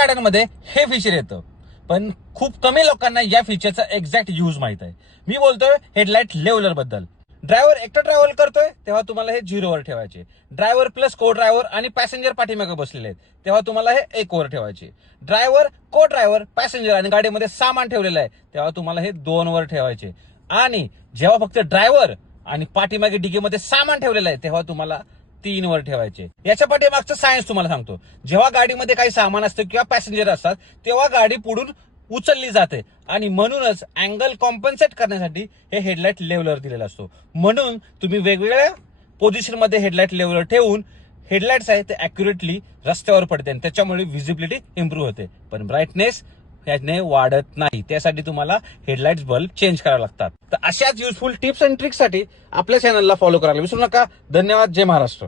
गाड्यांमध्ये हे फीचर येतं, पण खूप कमी लोकांना या फीचरचा एक्झॅक्ट यूज माहित आहे. मी बोलतोय हेडलाईट लेवलर बद्दल. ड्रायव्हर एकटा ट्रॅव्हल करतोय तेव्हा तुम्हाला हे 0 वर ठेवायचे. ड्रायव्हर प्लस को ड्रायव्हर आणि पॅसेंजर पाठीमागे बसलेले आहेत तेव्हा तुम्हाला हे 1 वर ठेवायचे. ड्रायव्हर, को ड्रायव्हर, पॅसेंजर आणि गाडीमध्ये सामान ठेवलेलं आहे तेव्हा तुम्हाला हे 2 वर ठेवायचे. आणि जेव्हा फक्त ड्रायव्हर आणि पाठीमागे डिगीमध्ये सामान ठेवलेलं आहे तेव्हा तुम्हाला 3 वर ठेवायचे. याच्या पाठीमागचं सायन्स तुम्हाला सांगतो. जेव्हा गाडीमध्ये काही सामान असतं किंवा पॅसेंजर असतात तेव्हा गाडी पुढून उचलली जाते आणि म्हणूनच अँगल कॉम्पन्सेट करण्यासाठी हे हेडलाईट लेवलर दिलेला असतो. म्हणून तुम्ही वेगवेगळ्या पोझिशनमध्ये हेडलाईट लेवलर ठेवून हेडलाईट्स आहे ते अॅक्युरेटली रस्त्यावर पडते आणि त्याच्यामुळे व्हिजिबिलिटी इम्प्रूव्ह होते. पण ब्राईटनेस ह्याने वाढत नाही. त्यासाठी तुम्हाला हेडलाईट्स बल्ब चेंज करावे लागतात. तर अशाच युजफुल टिप्स अँड ट्रिक्ससाठी आपल्या चॅनलला फॉलो करायला विसरू नका. धन्यवाद. जय महाराष्ट्र.